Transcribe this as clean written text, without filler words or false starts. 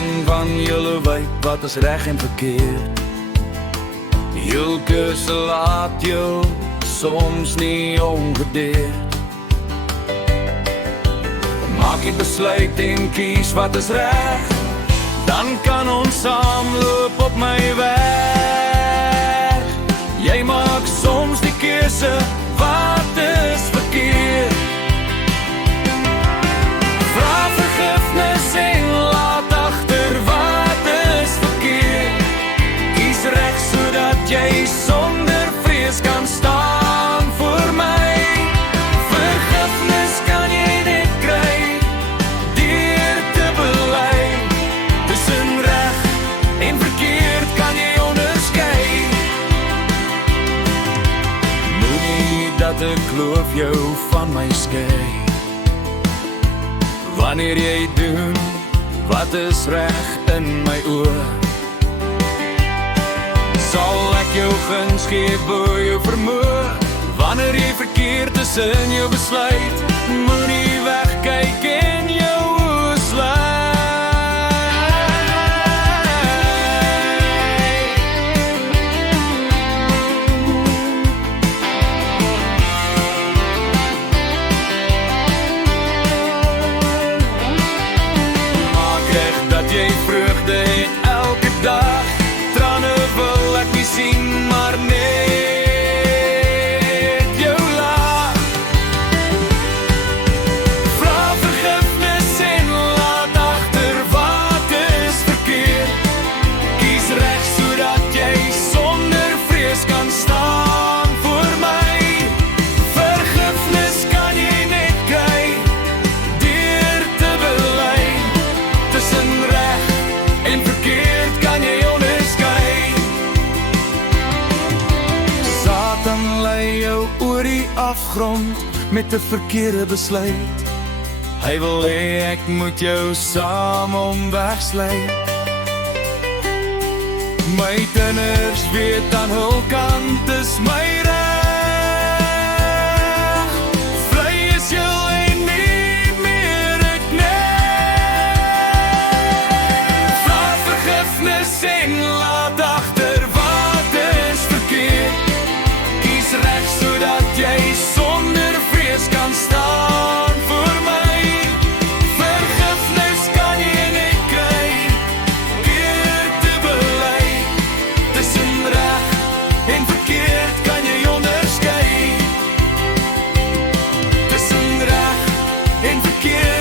een van julle weet wat is reg en verkeerd. Jul keuse laat jou soms nie ongedeerd. Maak die besluit en kies wat is reg, dan kan ons saamloop op my weg. Jy maak soms die keuse wat is verkeerd. Vra vergifnis en laat agter wat is verkeerd. Kies reg sodat jy sonder vrees kan staan voor my. Vergifnis kan jy net kry deur te bely. Tussen reg en verkeerd kan jy onderskei. Moenie dat ek kloof jou van my skei. Wanneer jy doen wat is reg in my oë, sal ek jou guns gee bo jou vermoë. Wanneer jy verkeerd is in jou besluit, moenie wegkyk en jou oë sluit. Maak reg dat jy vreugde het elke dag. Trane wil ek nie sien, maar net jou lag. Vra vergifnis en laat agter wat is verkeerd. Kies reg sodat jy sonder vrees kan staan voor my. Vergifnis kan jy net kry deur te bely. Tussen reg en verkeerd kan jy onderskei. Satan lei jou oor die afgrond met 'n verkeerde besluit. Hy wil hê ek moet jou saam om wegsluit. My kinders weet aan hul kant is my reg. Vry is jy en nie meer ek net. Vra vergifnis en laat agter wat is verkeerd. Kies reg sodat jy sonder vrees kan staan voor my. Vergifnis kan jy net kry deur te bely. Tussen reg en verkeerd kan jy onderskei. Tussen reg en verkeerd